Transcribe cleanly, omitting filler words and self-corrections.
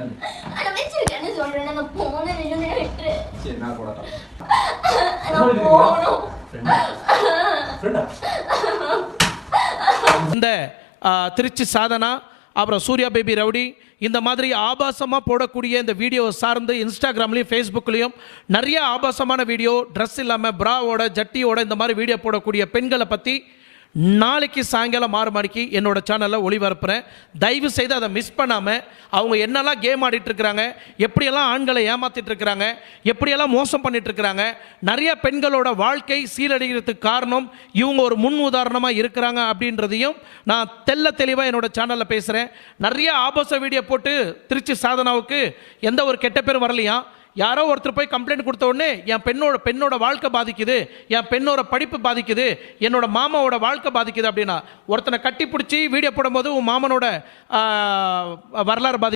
அட வெச்சிருக்கேன்னு சொல்றேன். நான் போன நிஜமே விட்டுரு. சரி நான் போடலாம். நான் போணும். ஃப்ரெண்டா இந்த திருச்சி சாதனா அப்புறம் சூர்யா பேபி ரவுடி இந்த மாதிரி ஆபாசமாக போடக்கூடிய இந்த வீடியோவை சார்ந்து இன்ஸ்டாகிராம்லேயும் ஃபேஸ்புக்லேயும் நிறைய ஆபாசமான வீடியோ, ட்ரெஸ் இல்லாமல் ப்ராவோட ஜட்டியோட இந்த மாதிரி வீடியோ போடக்கூடிய பெண்களை பற்றி நாளைக்கு சாயங்காலம் 6 மணிக்கு என்னோட சேனலில் ஒளிபரப்புகிறேன். தயவு செய்து அதை மிஸ் பண்ணாமல் அவங்க என்னெல்லாம் கேம் ஆடிட்டு இருக்கிறாங்க, எப்படியெல்லாம் ஆண்களை ஏமாற்றிட்டு இருக்கிறாங்க, எப்படியெல்லாம் மோசம் பண்ணிட்டு இருக்கிறாங்க, நிறைய பெண்களோட வாழ்க்கை சீரழிகிறதுக்கு காரணம் இவங்க ஒரு முன் உதாரணமாக இருக்கிறாங்க அப்படின்றதையும் நான் தெளிவாக என்னோட சேனலில் பேசுகிறேன். நிறைய ஆபாச வீடியோ போட்டு திருச்சி சாதனாவுக்கு எந்த ஒரு கெட்ட பேரும் வரலையா. யாரோ ஒருத்தர் போய் கம்ப்ளைண்ட் கொடுத்த உடனே என் பெண்ணோட வாழ்க்கை பாதிக்குது, என் பெண்ணோட படிப்பு பாதிக்குது, என்னோட மாமாவோட வாழ்க்கை பாதிக்குது அப்படின்னா ஒருத்தனை கட்டி பிடிச்சி வீடியோ போடும்போது உன் மாமனோட வரலாறு பாதிக்குது.